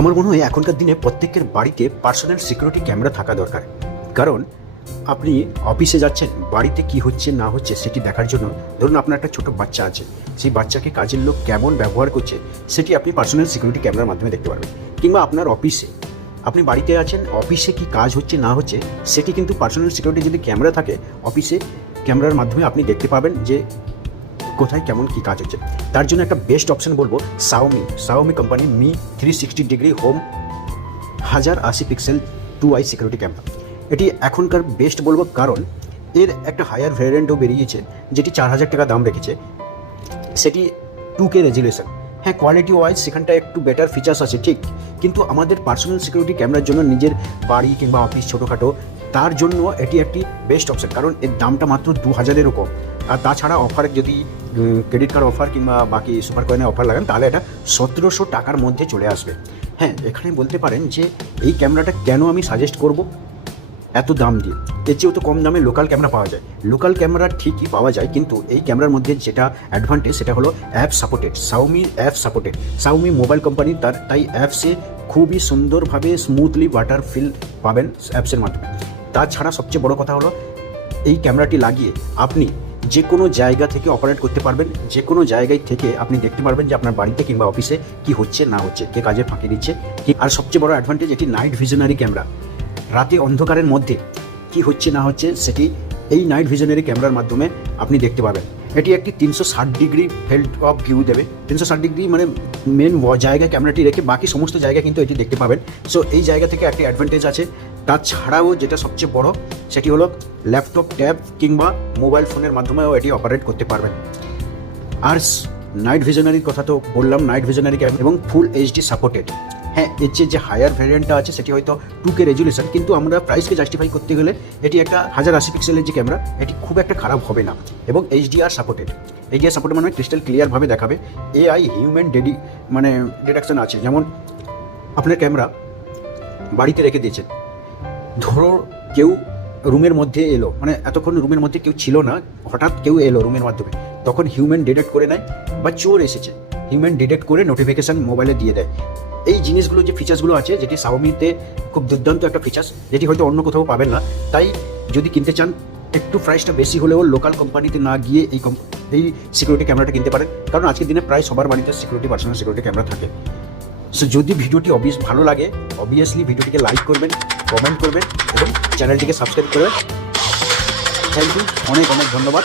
আমার মনে হয় এখনকার দিনে প্রত্যেকের বাড়িতে পার্সোনাল সিকিউরিটি ক্যামেরা থাকা দরকার। কারণ আপনি অফিসে যাচ্ছেন, বাড়িতে কি হচ্ছে, না হচ্ছে সেটি দেখার জন্য ধরুন আপনার একটা ছোট বাচ্চা আছে। সেই বাচ্চাকে কাজের লোক কেমন ব্যবহার করছে, সেটি আপনি পার্সোনাল সিকিউরিটি ক্যামেরার মাধ্যমে দেখতে পারবেন। কিংবা আপনার অফিসে আপনি বাড়িতে আছেন অফিসে কি কাজ হচ্ছে, না হচ্ছে, সেটি কিন্তু পার্সোনাল সিকিউরিটি যদি ক্যামেরা থাকে অফিসে ক্যামেরার মাধ্যমে আপনি দেখতে পাবেন যে কোথায় কেমন কি কাজ হচ্ছে। তার জন্য একটা বেস্ট অপশন বলব Xiaomi Xiaomi company Mi three sixty degree home হাজার আশি pixel two I security camera এটি এখনকার বেস্ট বলব কারণ, এর একটা হায়ার ভ্যারিয়েন্টও বেরিয়েছে, যেটি চার হাজার টাকা দাম রেখেছে। সেটি টু কে রেজুলেশন হ্যাঁ কোয়ালিটি ওয়াইজ সেখানটা একটু বেটার ফিচার্স আছে, ঠিক। কিন্তু আমাদের পার্সোনাল সিকিউরিটি ক্যামেরার জন্য নিজের বাড়ি কিংবা অফিস ছোটোখাটো, তার জন্য এটি একটি বেস্ট অপশন কারণ এর দামটা মাত্র দু হাজারেরও কম। আর তাছাড়া অফারে যদি ক্রেডিট কার্ড অফার কিংবা বাকি সুপার কয়েনের অফার লাগান, তাহলে এটা সতেরোশো টাকার মধ্যে চলে আসবে। হ্যাঁ এখানে বলতে পারেন যে এই ক্যামেরাটা কেন আমি সাজেস্ট করব? এত দাম দিয়ে। এর চেয়েও তো কম দামে লোকাল ক্যামেরা পাওয়া যায়। লোকাল ক্যামেরা ঠিকই পাওয়া যায়, কিন্তু এই ক্যামেরার মধ্যে যেটা অ্যাডভান্টেজ সেটা হলো app supported Xiaomi app supported Xiaomi mobile company তার, তাই অ্যাপসে খুবই সুন্দরভাবে স্মুথলি ওয়াটার ফিল পাবেন অ্যাপসের মাধ্যমে। তাছাড়া সবচেয়ে বড় কথা হলো, এই ক্যামেরাটি লাগিয়ে আপনি যে কোনো জায়গা থেকে অপারেট করতে পারবেন, যে কোনো জায়গায় থেকে আপনি দেখতে পারবেন যে আপনার বাড়িতে কিংবা অফিসে কি হচ্ছে, না হচ্ছে, কে কাজে ফাঁকে দিচ্ছে। আর সবচেয়ে বড় অ্যাডভান্টেজ এটি নাইট ভিশনারি ক্যামেরা রাতে অন্ধকারের মধ্যে কি হচ্ছে, না হচ্ছে, সেটি এই নাইট ভিশনারি ক্যামেরার মাধ্যমে আপনি দেখতে পাবেন। এটি একটি তিনশো ষাট ডিগ্রি ফিল্ড অফ ভিউ দেবে। তিনশো ষাট ডিগ্রি মানে মেন জায়গায় ক্যামেরাটি রেখে বাকি সমস্ত জায়গায় কিন্তু এটি দেখতে পাবেন। সো এই জায়গা থেকে একটি অ্যাডভান্টেজ আছে। তাছাড়াও যেটা সবচেয়ে বড়, সেটি হলো ল্যাপটপ ট্যাব কিংবা মোবাইল ফোনের মাধ্যমেও এটি অপারেট করতে পারবেন। আর নাইট ভিশনারির কথা তো বললাম নাইট ভিশনারি ক্যামেরা এবং ফুল এইচডি সাপোর্টেড হ্যাঁ এর চেয়ে যে হায়ার ভ্যারিয়েন্টটা আছে, সেটি হয়তো টু কে রেজুলেশন কিন্তু আমরা প্রাইসকে জাস্টিফাই করতে গেলে এটি একটা হাজার আশি পিক্সেলের যে ক্যামেরা এটি খুব একটা খারাপ হবে না। এবং এইচডিআর সাপোর্টেড এইচডিআর সাপোর্টেড মানে ক্রিস্টাল ক্লিয়ারভাবে দেখাবে। এআই হিউম্যান ডেডি মানে ডিটেকশন আছে। যেমন আপনার ক্যামেরা বাড়িতে রেখে দিয়েছেন ধরো কেউ রুমের মধ্যে এলো মানে এতক্ষণ রুমের মধ্যে কেউ ছিল না, হঠাৎ কেউ এলো রুমের মাধ্যমে, তখন হিউম্যান ডিটেক্ট করে নেয় বা চোর এসেছে। হিউম্যান ডিটেক্ট করে নোটিফিকেশান মোবাইলে দিয়ে দেয়। এই জিনিসগুলো যে ফিচার্সগুলো আছে, যেটি সাউমিতে খুব দুর্দান্ত একটা ফিচার্স যেটি হয়তো অন্য কোথাও পাবেন না, তাই যদি কিনতে চান, একটু প্রাইসটা বেশি হলেও লোকাল কোম্পানিতে না গিয়ে এই এই সিকিউরিটি ক্যামেরাটা কিনতে পারেন, কারণ আজকের দিনে প্রায় সবার বাড়িতে সিকিউরিটি পার্সোনাল সিকিউরিটি ক্যামেরা থাকে। সো যদি ভিডিওটি অবভিয়াস ভালো লাগে অবভিয়াসলি ভিডিওটিকে লাইক করবেন কমেন্ট করবেন, এবং চ্যানেলটিকে সাবস্ক্রাইব করবেন। থ্যাংক ইউ অনেক অনেক ধন্যবাদ।